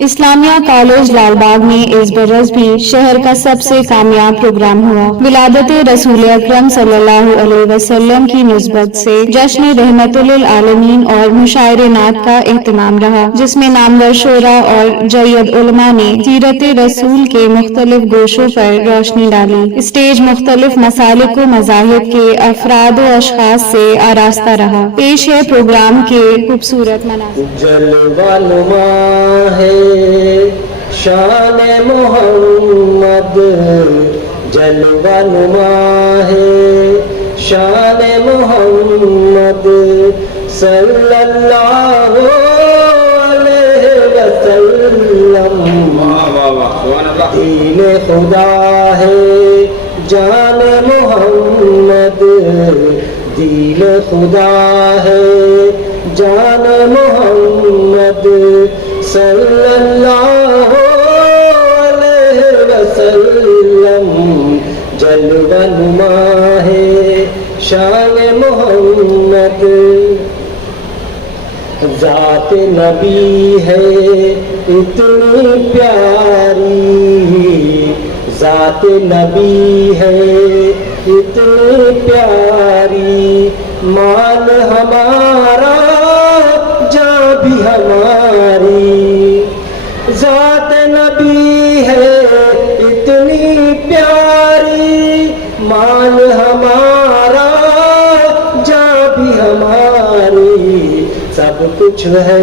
اسلامیہ college Lal Bagh میں اس برس بھی شہر کا سب سے کامیاب پروگرام ہوا۔ ولادت رسول اکرم صلی اللہ علیہ وسلم کی نسبت سے جشن رحمت للعالمین اور مشاعر نعت کا اہتمام رہا، جس میں نامور شعراء اور جید علماء نے سیرت رسول کے مختلف گوشوں پر روشنی ڈالی۔ اسٹیج مختلف مسالک و مذاہب کے افراد و اشخاص سے آراستہ رہا۔ پیش ہے پروگرام کے خوبصورت مناظر۔ جلوہ نما ہے شان محمد، جلوہ نما ہے شان محمد صلی اللہ علیہ وسلم۔ دین خدا ہے جان محمد، دین خدا ہے جان محمد صلی اللہ علیہ وسلم۔ جلوہ نما ہے شان محمد، ذات نبی ہے اتنی پیاری، ذات نبی ہے اتنی پیاری، مان ہمارا جاں بھی ہماری، ذات نبی ہے اتنی پیاری، مان ہمارا جاں بھی ہماری، سب کچھ ہے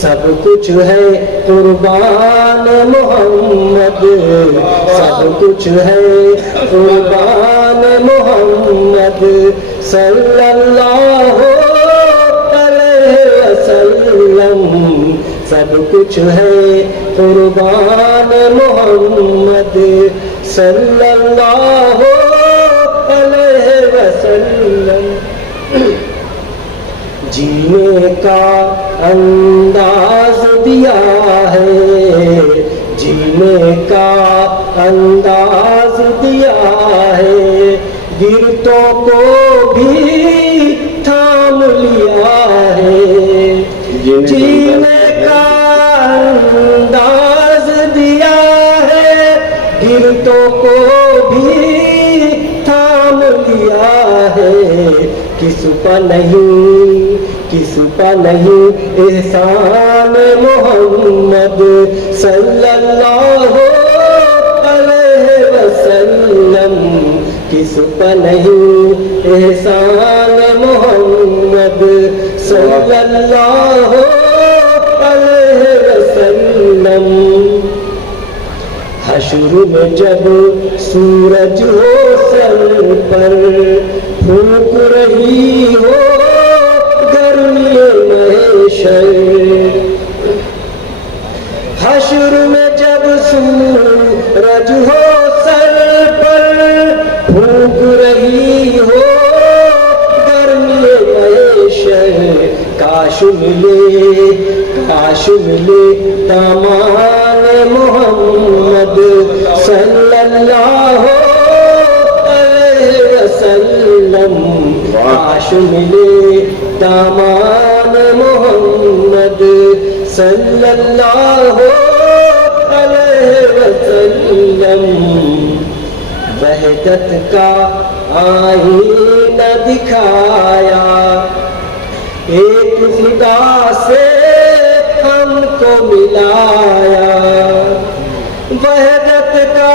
سب کچھ ہے قربان محمد، سب کچھ ہے قربان محمد صلی اللہ علیہ وسلم۔ سب کچھ ہے قربان محمد صلی اللہ علیہ وسلم۔ جینے کا انداز دیا ہے، جینے کا انداز دیا ہے، گرتوں کو بھی تھام لیا ہے، جینے کا انداز دیا ہے، گرتوں کو بھی تھام لیا ہے، کس پر نہیں کس پر نہیں احسان محمد صلی اللہ علیہ وسلم، کس پر نہیں احسان محمد صلی اللہ علیہ وسلم۔ حشر میں جب سورج ہو سر پر پھونک رہی ہو گرمی محشر، حشر میں جب سورج ہو سر پر پھونک رہی ہو گرمی محشر، کاش ملے دامان محمد صلی اللہ علیہ وسلم، کاش ملے دامان محمد صلی اللہ علیہ وسلم۔ وحدت کا آئینہ دکھایا، ایک خدا سے ہم کو ملایا، وحدت کا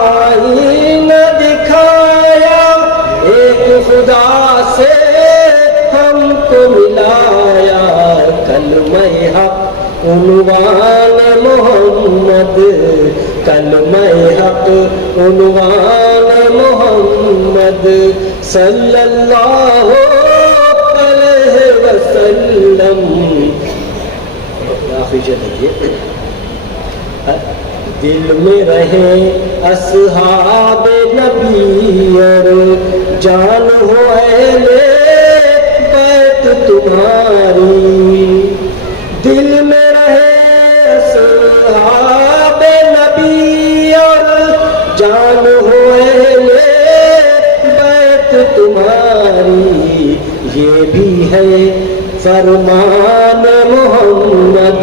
آئینہ دکھایا، ایک خدا سے ہم کو ملایا، کلمہ حق عنوان محمد، کلمہ حق عنوان محمد صلی اللہ علیہ وسلم۔ دل میں رہے اصحاب نبی اور جان ہو اہل بیت تمہاری، دل میں رہے اصحاب نبی اور جان ہو اہل بیت تمہاری، یہ بھی ہے فرمان محمد،